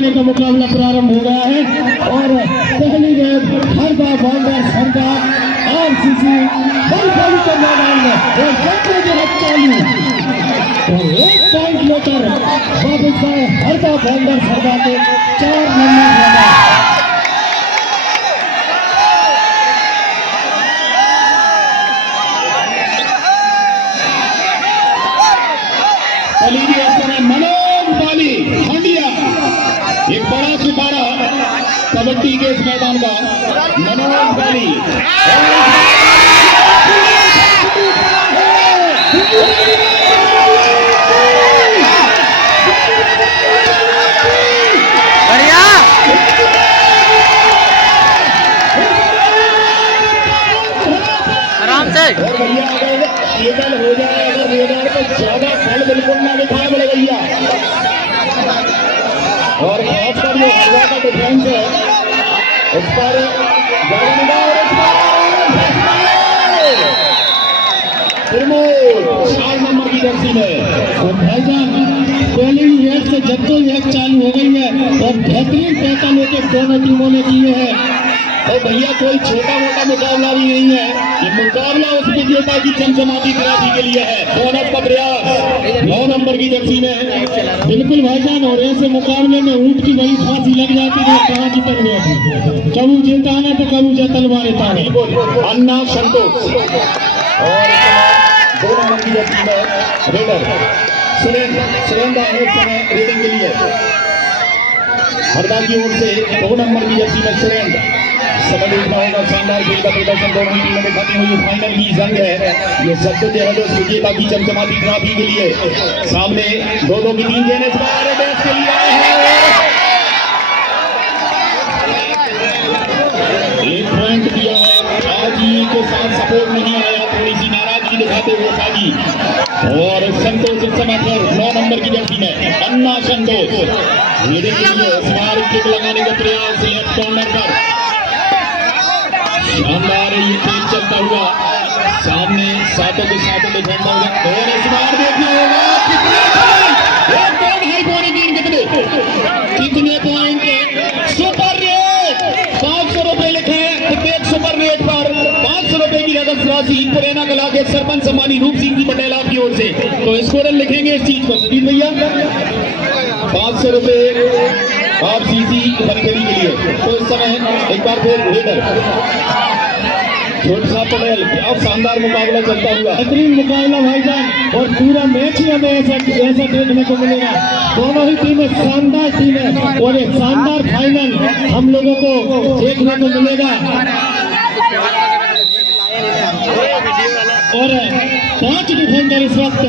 लगाने का मुकाबला प्रारंभ हो गया है और पहली गेंद हरदा बॉलर सरदार आरसीसी बलशाली के मैदान में और सबसे जो चालू और एक पॉइंट लेकर वापस आए हरदा बॉलर सरदार के 4 नंबर लगा। एक बड़ा सितारा कबड्डी के इस मैदान का मनोज बाली बढ़िया आराम से और भैया अगर टेबल हो जाए अगर रेडर पे ज्यादा फल बिल्कुल ना दिखाए बड़े भैया और खासकर जो हवा का डिफेंस है उस पर 4 नंबर की जर्सी में और भाईजान बॉलिंग रेट से जद्दोजहद चालू हो गई है और बेहतरीन पैसा लेके दोनों टीमों ने किए हैं और भैया कोई छोटा मोटा मुकाबला भी नहीं है, ये मुकाबला उस विजेता की चमचमाती खिलाड़ी के लिए है। बोनस का प्रयास 9 नंबर की जर्सी में बिल्कुल भाईजान और ऐसे मुकाबले में ऊंट की वही फांसी लग जाती है कहाँ की तलवार थी, कबू जीता है तो कबू जा तलवार था अन्ना संतोष और 2 नंबर की जर्सी में रेडर सुरेंद्र समय रेडिंग के लिए हरदा की ओर से 2 नंबर की जर्सी में सुरेंद्र समय देखना होगा। शानदार खेल का प्रदर्शन दोनों ही टीमें दिखाती हुई फाइनल की जंग है, ये जद्दोजहद उस विजेता की चमचमाती ट्रॉफी के लिए सामने 2-2 की टीम देने के लिए आए हैं। एक पॉइंट दिया है आजी के साथ सपोर्ट नहीं आया, थोड़ी सी नाराजगी दिखाते हुए साजी और संतोष इस समय पर 9 नंबर की जर्सी में अन्ना संतोष मेरे के लिए स्मारक किक लगाने का प्रयास लेफ्ट कॉर्नर पर शानदार ये खेल चलता हुआ सामने सातों के सातों डिफेंडर और इस बार देखना होगा कितने पॉइंट सुपर रेट 500 रुपए लिखे प्रत्येक सुपर रेट पर 500 रुपए की रकम राशि पुरैना कला के सरपंच सम्मानी रूप सिंह जी पटेल आपकी ओर से। तो स्कोरर लिखेंगे इस चीज को सतीश भैया 500 रुपए आप सीसी बनकरी के लिए। तो इस समय एक बार फिर रेडर छोटा पटेल अब शानदार मुकाबला चलता हुआ बेहतरीन मुकाबला भाईजान और पूरा मैच ही हमें ऐसा देखने को मिलेगा। दोनों ही टीमें शानदार टीम है और एक शानदार फाइनल हम लोगों को देखने को मिलेगा और 5 डिफेंडर इस वक्त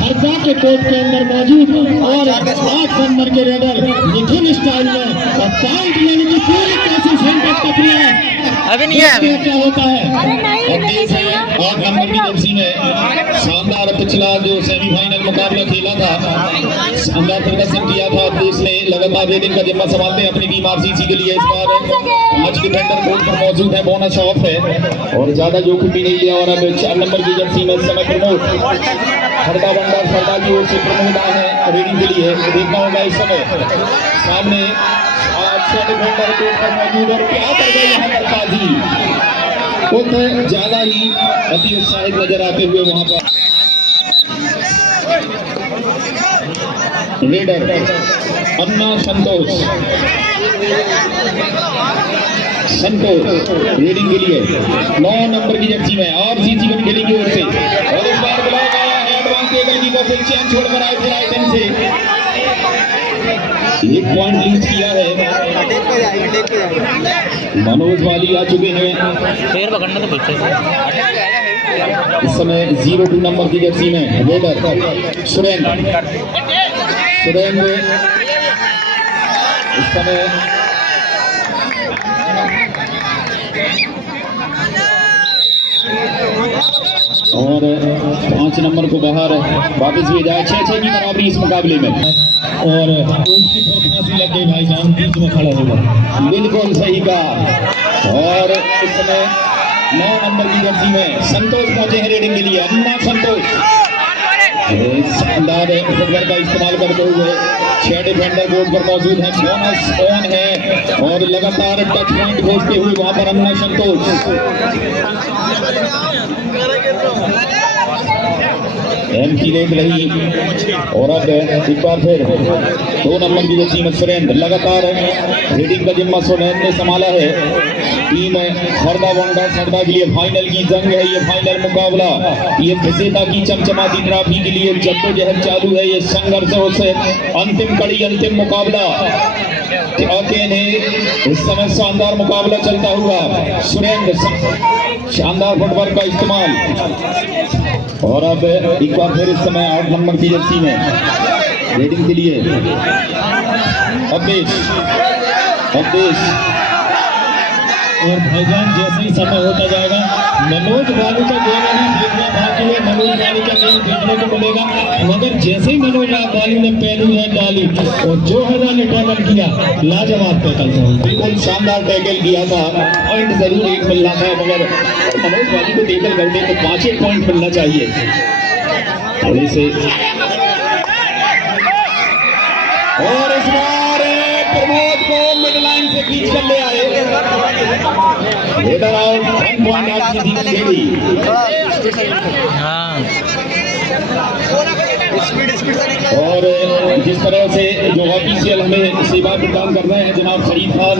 हरदा के कोर्ट के अंदर मौजूद और 8 नंबर के रेडर मिथुन स्टाइल में और पॉइंट लेने की पूरी कोशिश सेंटर का प्रयास अभी नहीं है क्या होता है। और देश है 8 नंबर की जर्सी में शानदार पिछला जो सेमीफाइनल मुकाबला खेला था शानदार प्रदर्शन किया था। देश ने लगातार रेडिंग का जिम्मा संभालते हैं अपनी टीम आरसीसी के लिए। इस बार 5 डिफेंडर कोर्ट पर मौजूद है, बोनस ऑफ है और ज्यादा जोखिम भी नहीं लिया। और अब 4 नंबर की जर्सी में इस समय प्रमोद हरदा बंडार सरदार की ओर से प्रमोद आए हैं रेडिंग के लिए। देखना होगा इस समय सामने डिफेंडर कोर्ट पर मौजूद और क्या कर गए यहाँ पर काजी कुछ ज्यादा ही अति उत्साहित नजर आते हुए वहां पर रेडर अन्ना संतोष रेडिंग के लिए 9 नंबर की जर्सी में और सीसी को खेली की ओर से। और इस बार ब्लॉक आया है एडवांस टेबल की तरफ से चैन छोड़कर आए थे राइट से 1 पॉइंट लीड किया है। मनोज वाली आ चुके हैं इस समय 02 नंबर की जर्सी में रेडर सुरेंद्र इस समय और 5 नंबर को बाहर वापस भी जाए 6-6 की बराबरी इस मुकाबले में और उसकी फांसी लग गई भाई जान बीच में खड़ा होगा बिल्कुल सही कहा। और इस समय 9 नंबर की जर्सी में संतोष पहुंचे हैं रेडिंग के लिए। अन्ना संतोष शानदार फुटबॉल का इस्तेमाल करते हुए 6 डिफेंडर बोर्ड पर मौजूद हैं। बोनस ऑन है और लगातार टच पॉइंट खोजते हुए वहां पर अन्ना संतोष एम की रेत रही और अब एक बार फिर 2 नंबर की जर्सी में सुरेंद्र लगातार रीडिंग का जिम्मा सुरेंद्र ने संभाला है। टीम हरदा वंडा सरदा के लिए फाइनल की जंग है, ये फाइनल मुकाबला, ये विजेता की चमचमाती ट्रॉफी के लिए जद्दोजहद चालू है, ये संघर्ष से अंतिम कड़ी, अंतिम मुकाबला इस समय शानदार मुकाबला चलता हुआ। सुरेंद्र शानदार फुटबॉल का इस्तेमाल और अब एक बार फिर इस समय 8 नंबर की जर्सी में रेडिंग के लिए अवधेश और भाईजान जैसे ही समय होता जाएगा मनोज बालू का गेम अभी देखना बाकी है। मनोज बालू का गेम देखने को मिलेगा, मगर जैसे ही मनोज बालू ने पहलू है डाली और जो हजार ने टैकल किया, लाजवाब टैकल था, बिल्कुल शानदार टैकल किया था। पॉइंट जरूर 1 मिलना था, मगर मनोज बालू को टैकल करते तो 5 पॉइंट मिलना चाहिए थोड़ी से। और इस बार प्रमोद को मिड लाइन से खींच कर ले आए, लेटर आउट 1 पॉइंट आपकी टीम खेली। और जिस तरह से जो ऑफिशियल हमें सेवा प्रदान कर रहे हैं जनाब शरीफ खान,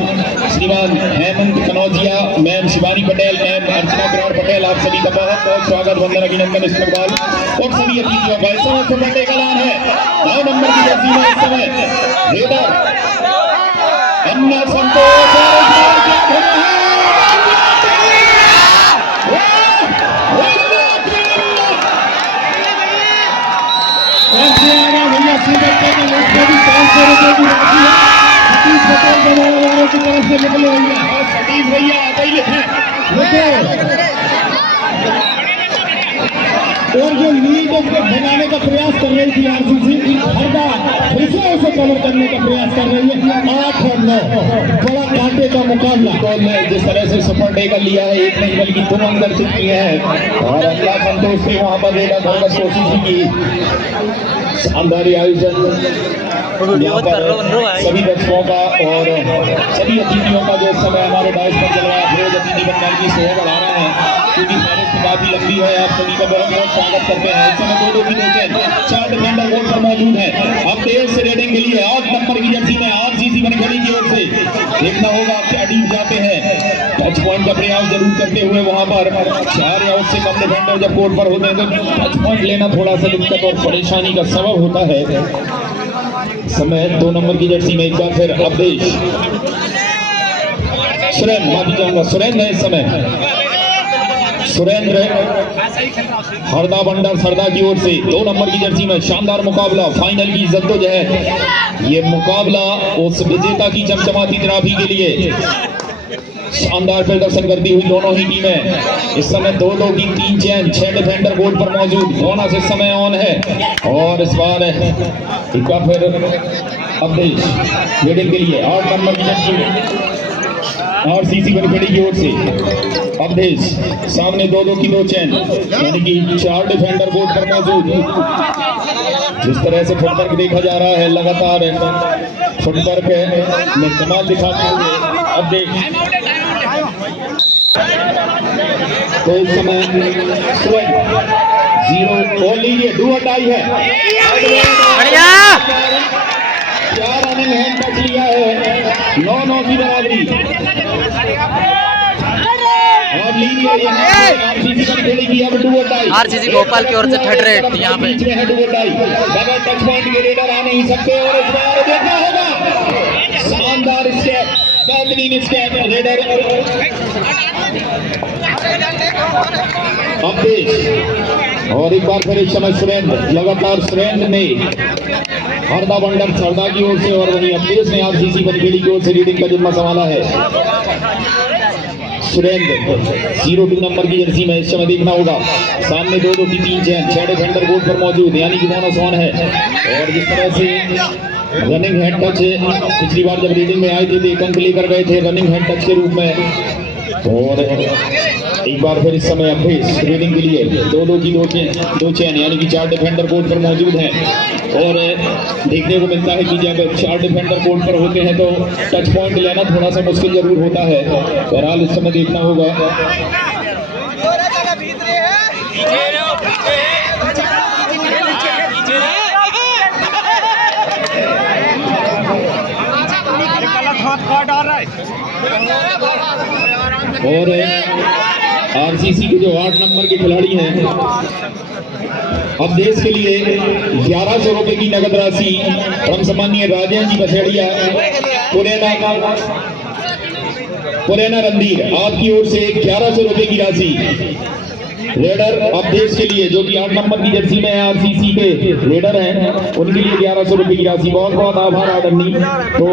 श्रीमान हेमंत कनौजिया, मैम शिवानी पटेल, मैम अर्चना कुमार पटेल, आप सभी का बहुत बहुत स्वागत, वंदन, अभिनंदन, इस्तेमाल और सभी अतिथियों का। इस समय फुटबॉल का ऐलान है 9 नंबर की जर्सी में इस समय रेडर अन्ना संतोष सतीश भैया आते ही और जो लीड बनाने का प्रयास कर रही थी आरसीसी, हरदा फिर से उसे कवर करने का प्रयास कर रही है। 8 और 9 बड़ा कांटे का मुकाबला। तो जिस तरह से सुपर टेकल लिया है, 1 नहीं बल्कि 2 अंदर चुकी है और अल्लाह संतोष ने वहां पर देगा बहुत कोशिश की। शानदार आयोजन सभी दर्शकों का और सभी अतिथियों का जो इस समय हमारे डाइस पर चल रहा है, रोज अतिथि बनने की सेवा बढ़ा रहे हैं क्योंकि फहरिस्त काफी लंबी है। आप सभी का बहुत बहुत स्वागत करते हैं। इस समय 2-2 की 2 चेन 4 डिफेंडर बोर्ड पर मौजूद है। अब तेज से रेडिंग के लिए 8 नंबर की जर्सी में आरसीसी बनखड़ी की ओर से देखना होगा क्या टीम जाते हैं। टच पॉइंट का प्रयास जरूर करते हुए वहां पर 4 या उससे कम डिफेंडर जब कोर्ट पर होते हैं तो टच पॉइंट लेना थोड़ा सा दिक्कत और परेशानी का सबब होता है। समय 2 नंबर की जर्सी में एक बार फिर अवधेश सुरेंद्र, माफी चाहूंगा सुरेंद्र है इस समय। सुरेंद्र हरदा बंडर सरदा की ओर से 2 नंबर की जर्सी में शानदार मुकाबला, फाइनल की जद्दोजहद, ये मुकाबला उस विजेता की चमचमाती ट्रॉफी के लिए शानदार प्रदर्शन करती हुई दोनों ही टीमें। इस समय 2-2 की 3 चेन 6 डिफेंडर बोर्ड पर मौजूद, बोनस इस समय ऑन है और इस बार एक बार फिर अवधेश रेडिंग के लिए 8 नंबर की जर्सी और सीसी बनखड़ी की ओर से अवधेश सामने 2-2 की 2 चेन यानी कि 4 डिफेंडर बोर्ड पर मौजूद। जिस तरह से फुटवर्क देखा जा रहा है, लगातार फुटवर्क में कमाल दिखाते हुए अवधेश। तो इस समय 0 और लीजिए डू और डाई है। बढ़िया 4 रनिंग हैंड टच लिया है, 9-9 की बराबरी और लीजिए आरसीसी का खेलेगी अब डू और डाई। आरसीसी भोपाल की ओर से थर्ड रेट यहाँ पे है डू और डाई, बगैर टच पॉइंट के रेडर आ नहीं सकते और इस बार देखना होगा शानदार स्टेप, बेहतरीन स्टेप रेडर अवधेश और एक बार फिर इस समय सुरेंद्र, लगातार सुरेंद्र ने हरदा बंडर सरदा की ओर से और वहीं अवधेश ने आरसीसी बनखेड़ी की ओर से रीडिंग का जिम्मा संभाला है। सुरेंद्र 0-2 नंबर की जर्सी में इस समय देखना होगा सामने 2-2 की 3 चेन 6 डिफेंडर बोर्ड पर मौजूद यानी कि बोनस ऑन है। और जिस तरह से रनिंग हेड टच पिछली बार जब रीडिंग में आए थे तो 1 अंक लेकर गए थे रनिंग हेड टच के रूप में और एक बार फिर इस समय अभेश रीडिंग के लिए दो चैन यानी कि 4 डिफेंडर कोर्ट पर मौजूद हैं और देखने को मिलता है कि जब 4 डिफेंडर कोर्ट पर होते हैं तो टच पॉइंट लेना थोड़ा सा मुश्किल जरूर होता है। बहरहाल इस समय देखना होगा। और आरसीसी के जो 8 नंबर के खिलाड़ी हैं अब देश के लिए 1100 रुपए की नगद राशि परम सम्मानीय राजेंद्र जी बसेड़िया पुरैना रणधीर आपकी ओर से 1100 रुपए की राशि रेडर अब देश के लिए जो कि 8 नंबर की जर्सी में आरसीसी के रेडर हैं उनके लिए 1100 रुपए की राशि। बहुत बहुत आभार आदरणीय। तो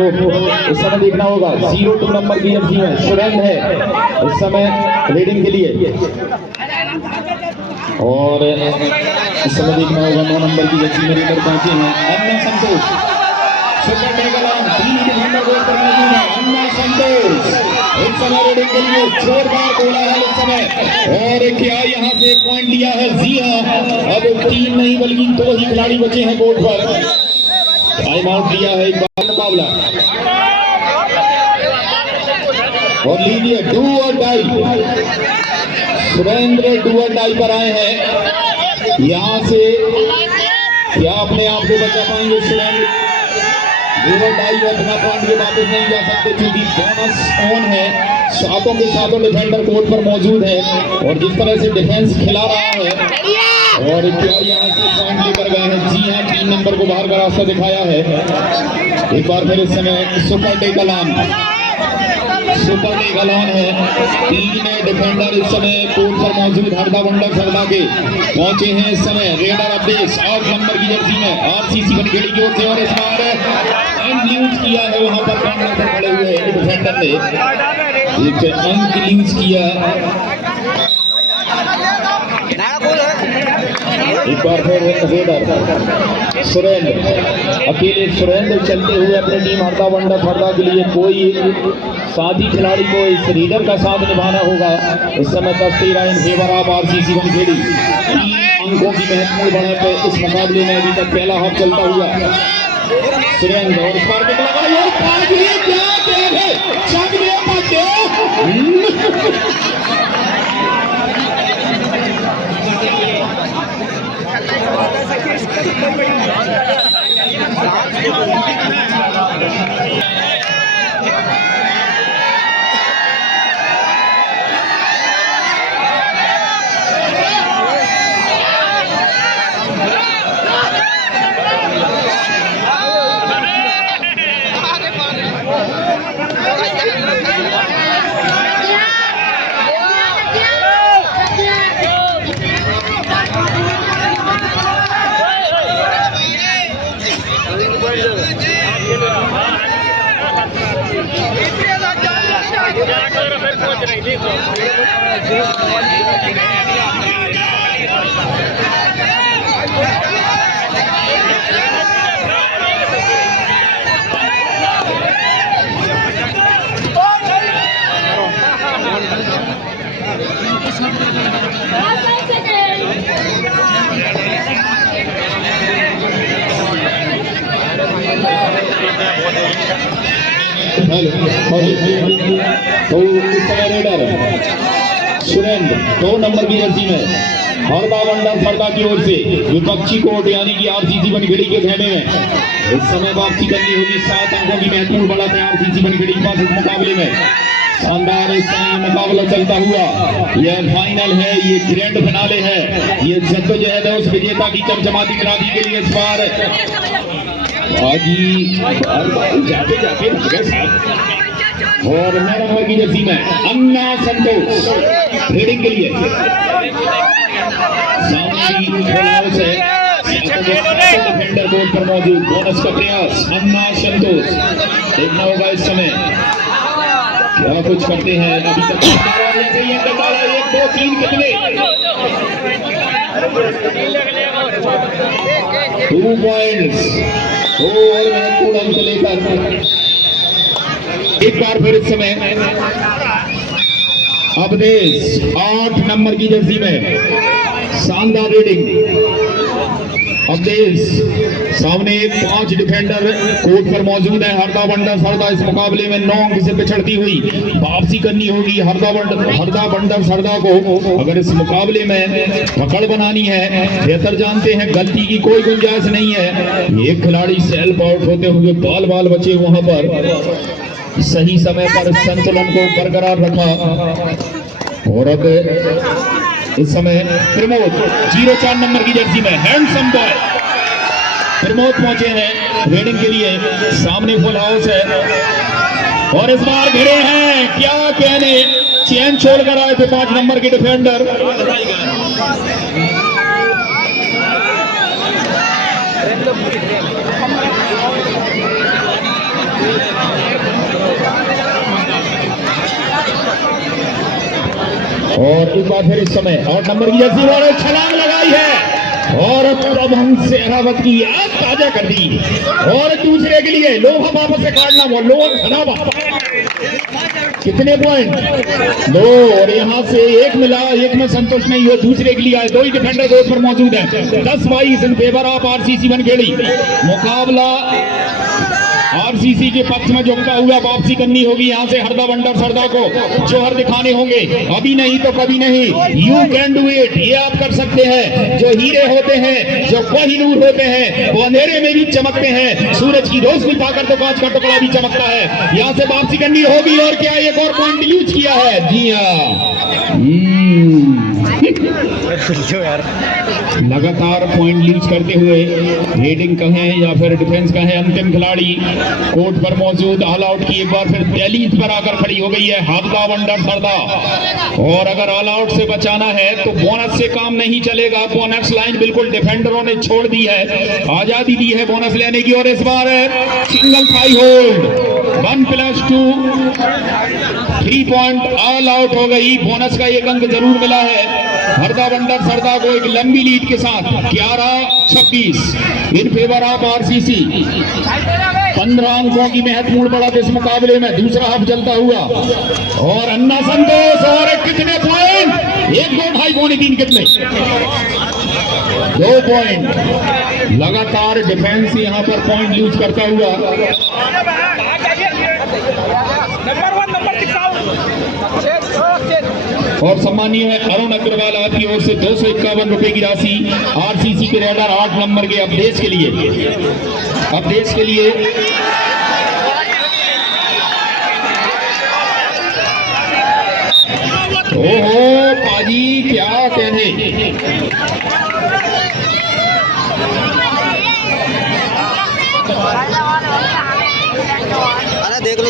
इस समय देखना होगा 02 नंबर की जर्सी में सुरेंद्र है इस समय रीडिंग के लिए और इस समय देखना होगा 9 नंबर की जर्सी में रेडर पहुंचे हैं अन्ना संतोष सुपर टेगलाम 3 डिफेंडर गोल पर मौजूद है अन्ना संतोष इस समय रीडिंग के लिए जोरदार गोला है इस समय और क्या यहाँ से पॉइंट लिया है। जी हाँ अब 3 नहीं बल्कि 2 ही खिलाड़ी बचे हैं कोर्ट पर। टाइम आउट लिया है एक बार मुकाबला और लीजिए डू और डाई सुरेंद्र डू और डाई पर आए हैं। यहाँ से क्या अपने आप को बचा पाएंगे सुरेंद्र? अपना पॉइंट के वापस नहीं जा सकते क्योंकि बोनस ऑन है। सातों के सातों डिफेंडर कोर्ट पर मौजूद है और जिस तरह से डिफेंस खिला रहा है और क्या यहाँ से पॉइंट लेकर गए हैं। जी हाँ 3 नंबर को बाहर का रास्ता दिखाया है। एक बार फिर इस समय सुपर टेगलाम है 3 डिफेंडर इस समय कोर्ट पर मौजूद हरदा बंडक सरदा के पहुंचे हैं इस समय रेडर अपडेट 8 नंबर की जर्सी में आरसीसी बनखेड़ी की ओर से और इस बार यूज किया है वहां पर कॉर्नर पर खड़े हुए डिफेंडर ने एक अंक यूज किया। एक बार फिर रेडर सुरेंद्र अकेले सुरेंद्र चलते हुए अपनी टीम हरदा बंडक हरदा के लिए कोई साथी खिलाड़ी को इस रीडर का साथ निभाना होगा। इस समय 10-13 इन फेवर ऑफ आरसीसी बनखेड़ी 3 अंकों की महत्वपूर्ण बढ़त है इस मुकाबले में। अभी तक पहला हाफ चलता हुआ सुरेंद्र और क्या तो इस समय रेडर सुरेंद्र 2 नंबर की जर्सी में हरदा बंडक सरदा की ओर से विपक्षी कोर्ट यानी कि आरसीसी बनखेड़ी के खेमे में इस समय वापसी करनी होगी। 7 अंकों की महत्वपूर्ण बढ़त है आरसीसी बनखेड़ी के पास इस मुकाबले में। शानदार इस समय मुकाबला चलता हुआ यह फाइनल है, ये ग्रैंड फिनाले है, ये जद्दोजहद है उस विजेता की चमचमाती करारी के लिए। इस बार जाते जाते और 9 नंबर की जर्सी में अन्ना संतोष रीडिंग के लिए डिफेंडर बोर्ड पर मौजूद बोनस का प्रयास अन्ना संतोष। देखना होगा इस समय क्या कुछ करते हैं। अभी तक 1 2 3 कितने 2 पॉइंट्स और महत्वपूर्ण अंक लेकर एक बार फिर इस समय अवधेश 8 नंबर की जर्सी में शानदार रीडिंग। अवधेश सामने 5 डिफेंडर कोर्ट पर मौजूद है। हरदा बंडर सरदा इस मुकाबले में 9 अंक से पिछड़ती हुई वापसी करनी होगी। हरदा बंडर सरदा को अगर इस मुकाबले में पकड़ बनानी है, बेहतर जानते हैं गलती की कोई गुंजाइश नहीं है। एक खिलाड़ी सेल्फ आउट होते हुए बाल बचे वहां पर सही समय पर संतुलन को बरकरार रखा। और अब इस समय प्रमोद 04 नंबर की जर्सी में हैंडसम बॉय प्रमोद पहुंचे हैं रेडिंग के लिए। सामने फुल हाउस है और इस बार घिरे हैं, क्या कहने, चैन छोड़कर आए थे 5 नंबर के डिफेंडर। और एक बार फिर इस समय 8 नंबर की जर्सी वाले छलांग लगाई है और तब हम सेहरावत की याद ताजा कर दी और दूसरे के लिए लोहा वापस से काटना, वो लोहा कितने पॉइंट 2 और यहां से एक मिला, एक में संतोष नहीं हुआ, दूसरे के लिए आए। 2 ही डिफेंडर कोर्ट पर मौजूद है। 10-22 इन फेवर ऑफ आरसीसी बनखेड़ी। मुकाबला आरसीसी के पक्ष में झुकता हुआ वापसी करनी होगी यहां से हरदा बंडर सरदा को जोहर दिखाने होंगे। अभी नहीं तो कभी नहीं, यू कैन डू इट, ये आप कर सकते हैं। जो हीरे होते हैं, जो कोहिनूर होते हैं, वो अंधेरे में भी चमकते हैं। सूरज की रोशनी पाकर तो कांच का टुकड़ा भी चमकता है। यहां से वापसी करनी होगी और क्या एक और पॉइंट यूज किया है। जी हाँ, लगातार पॉइंट लीज करते हुए रेडिंग कहें या फिर डिफेंस कहें, अंतिम खिलाड़ी कोर्ट पर मौजूद ऑल आउट की एक बार फिर दहलीज पर आकर खड़ी हो गई है हरदा बंडर सरदा। और अगर ऑल आउट से बचाना है तो बोनस से काम नहीं चलेगा। बोनस लाइन बिल्कुल डिफेंडरों ने छोड़ दी है, आजादी दी है बोनस लेने की। और इस बार single thigh hold 1+2 3 point all out हो गई। बोनस का एक अंक जरूर मिला है हरदा बंडर सरदा को एक लंबी लीड के साथ 11-26 इन फेवर ऑफ आरसीसी। 15 अंकों की महत्वपूर्ण बढ़त इस मुकाबले में। दूसरा हाफ चलता हुआ और अन्ना संतोष और कितने पॉइंट, 1, 2, 2.5, पौने 3, कितने 2 पॉइंट। लगातार डिफेंस यहां पर पॉइंट लूज करता हुआ और सम्मानीय अरुण अग्रवाल आपकी ओर से 251 रुपए की राशि आरसीसी के रेडर 8 नंबर के अपडेट्स के लिए ओहो पाजी क्या कहने। अरे देख लो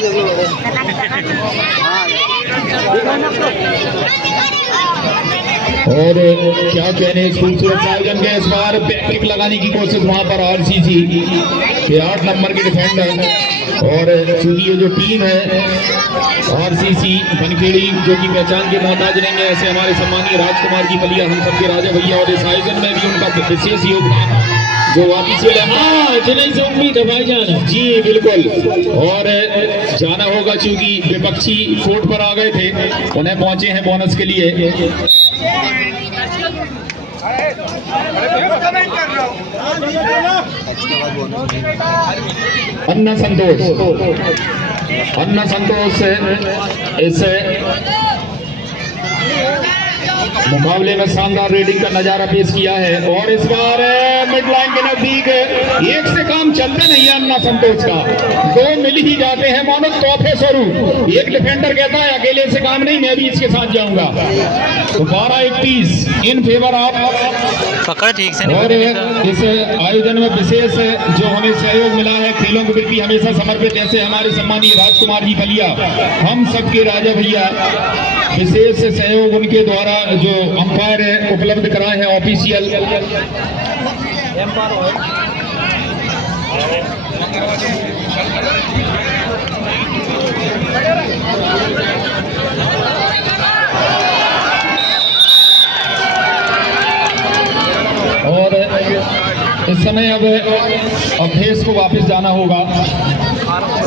और क्या कहने इस खूबसूरत आयोजन के। इस बार बैककिक लगाने की कोशिश वहां पर आरसीसी के 8 नंबर के डिफेंडर। और चूंकि ये जो टीम है आरसीसी बनखेड़ी जो कि पहचान के मोहताज रहेंगे, ऐसे हमारे सम्मानीय राजकुमार जी बलिया, हम सबके राजा भैया, और इस आयोजन में भी उनका विशेष योगदान जो वापिस चेन्नई से उम्मीद है भाईजान। जी बिल्कुल, और जाना होगा चूंकि विपक्षी कोर्ट पर आ गए थे, उन्हें पहुंचे हैं बोनस के लिए। अन्ना संतोष इस मुकाबले में शानदार रेडिंग का नजारा पेश किया है। और इस बार मिड लाइन के नजदीक एक से काम चलते नहीं है अन्ना संतोष का, 2 मिल ही जाते हैं मानो तोहफे स्वरूप। एक डिफेंडर कहता है अकेले से काम नहीं, मैं भी इसके साथ जाऊंगा। तो 12-31 इन फेवर ऑफ पकड़ ठीक से। और इस आयोजन में विशेष जो हमें सहयोग मिला है, खेलों के प्रति हमेशा समर्पित ऐसे हमारे सम्मानीय राजकुमार जी बलिया, हम सबके राजा भैया, विशेष सहयोग उनके द्वारा जो अंपायर उपलब्ध कराए हैं ऑफिशियल। और इस समय अब अवधेश को वापस जाना होगा।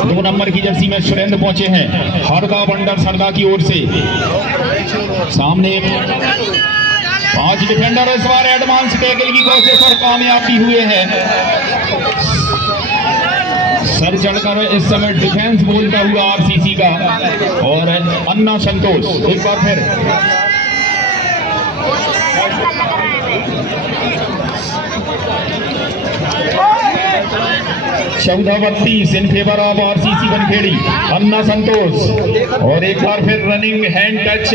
2 नंबर की जर्सी में सुरेंद्र पहुंचे हैं हरदा बंडर सरदा की ओर से। सामने 5 डिफेंडर इस बार एडवांस टैकल की कोशिश और कामयाबी हुए हैं। सर चढ़कर इस समय डिफेंस बोलता हुआ आरसीसी का और अन्ना संतोष एक बार फिर चौदह 32 in favour of RCC Bankhedi. Anna Santosh और एक बार फिर रनिंग हैंड टच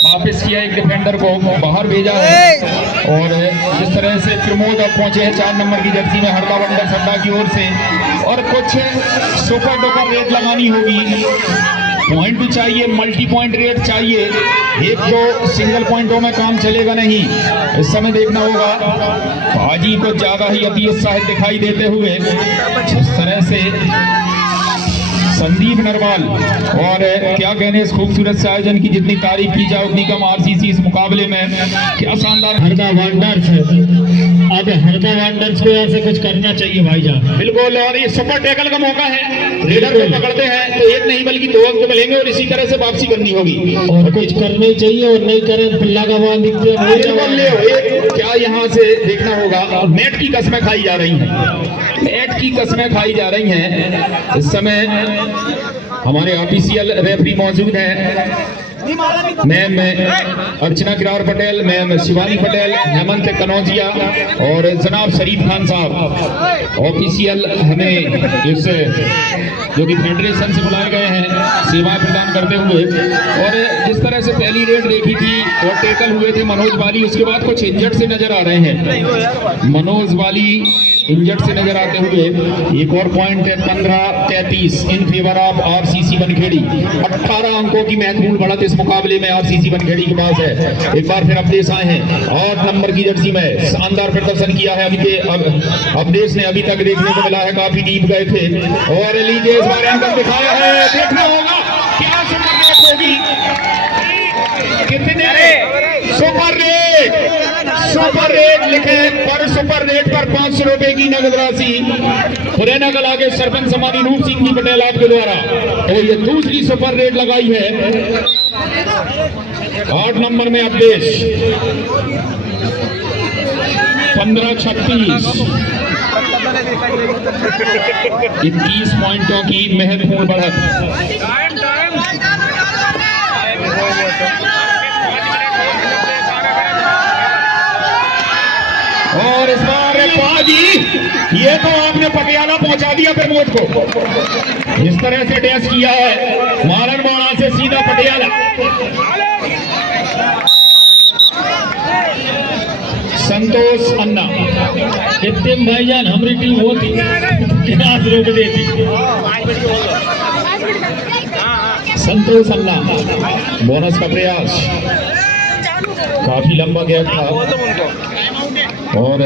वापस किया, एक डिफेंडर को बाहर भेजा है और जिस तरह से प्रमोद अब पहुंचे हैं 4 नंबर की जर्सी में हरदा बंडर सड्डा की ओर से। और कुछ सुपर डुपर रेट लगानी होगी, पॉइंट भी चाहिए, मल्टी पॉइंट रेट चाहिए, एक दो सिंगल पॉइंटों में काम चलेगा नहीं। इस समय देखना होगा बाजी को ज्यादा ही अति उत्साहित दिखाई देते हुए जिस तरह से संदीप नरवाल और क्या कहने इस खूबसूरत से आयोजन की जितनी तारीफ की जाए उतनी कम। आरसीसी इस मुकाबले में क्या शानदार हरदा वांडर्स है। अब हरदा वांडर्स को यहाँ से कुछ करना चाहिए भाईजान। बिल्कुल, और ये सुपर टैकल का मौका है, रेडर को पकड़ते हैं तो एक नहीं बल्कि 2 अंक मिलेंगे और इसी तरह से वापसी करनी होगी और कुछ करना ही चाहिए और नहीं करें पिल्ला का वहां दिखते हैं। क्या यहाँ से देखना होगा। और नेट की कस्में खाई जा रही हैं, नेट की कस्में खाई जा रही हैं। इस समय हमारे ऑफिशियल रेफरी मौजूद हैं, मैम अर्चना किरार पटेल, मैम शिवानी पटेल, हेमंत कनौजिया और जनाब शरीफ खान साहब ऑफिशियल हमें इस जो कि फेडरेशन से बुलाए गए हैं सेवाएं प्रदान करते हुए। और जिस तरह से पहली रेड देखी थी और टैकल हुए थे मनोज वाली, उसके बाद कुछ इंजर्ड से नजर आ रहे हैं। मनोज वाली इंजर्ड से नजर आते हुए एक और point 15-33 in favour of RCC Bankhedi. 18 अंकों की महत्वपूर्ण बढ़त इस मुकाबले में आरसीसी बनखेड़ी के पास है। एक बार फिर अवधेश आए हैं 8 नंबर की जर्सी में, शानदार प्रदर्शन किया है। अवधेश ने अभी तक देखने को मिला है, काफी डीप गए थे और लीजिए इस बार एंकर दिखाया है। देखना होगा क्या सुपर रेट होगी, कितने सुपर रेट लिखे पर सुपर रेट पर 500 रुपए की नगद राशि मुरैना कला के सरपंच समानी रूप सिंह जी पटेल आपके द्वारा। तो ये दूसरी सुपर रेट लगाई है 8 नंबर में अवधेश। 15-36 21 पॉइंटों की महत्वपूर्ण बढ़त। और इस बार बाजी ये तो आपने पटियाला पहुंचा दिया प्रमोद को, इस तरह से डैश किया है मारन बाड़ा से सीधा पटियाला। संतोष अन्ना कितने भाईजान हमारी टीम होती रोक देती। संतोष अन्ना बोनस का प्रयास, काफी लंबा गैप था और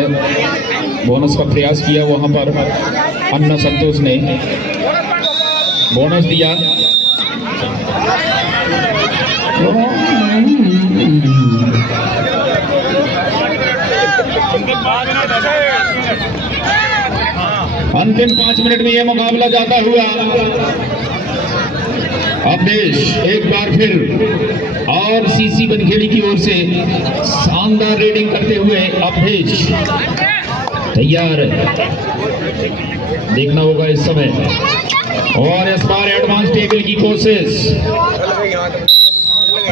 बोनस का प्रयास किया वहां पर अन्ना संतोष ने बोनस दिया। अंतिम 5 मिनट में यह मुकाबला जाता हुआ अवधेश एक बार फिर आरसीसी बनखेड़ी की ओर से शानदार रेडिंग करते हुए अवधेश तैयार, देखना होगा इस समय। और इस बार एडवांस टेकल की कोशिश,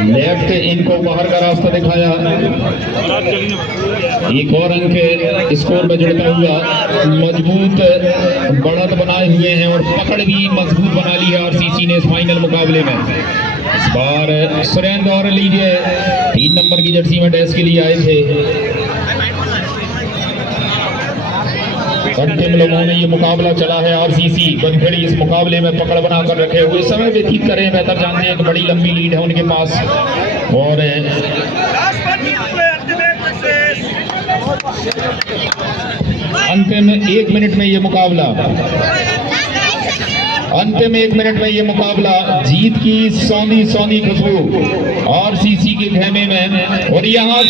लेफ्ट इनको बाहर का रास्ता दिखाया। एक और अंक स्कोर में जुड़ता हुआ मजबूत बढ़त बनाए हुए हैं और पकड़ भी मजबूत बना ली है आरसीसी ने इस फाइनल मुकाबले में। इस बार सुरेंद्र और लीजिए 3 नंबर की जर्सी में डैश के लिए आए थे। अंतिम लोगों ने ये मुकाबला चला है आरसीसी बनखेड़ी इस मुकाबले में पकड़ बनाकर रखे हुए समय व्यतीत करें, बेहतर जानते हैं कि बड़ी लंबी लीड है उनके पास। और अंतिम 1 मिनट में ये मुकाबला, अंतिम 1 मिनट में ये मुकाबला जीत की सौंधी खुशबू आरसीसी के खेमे में। और यहाँ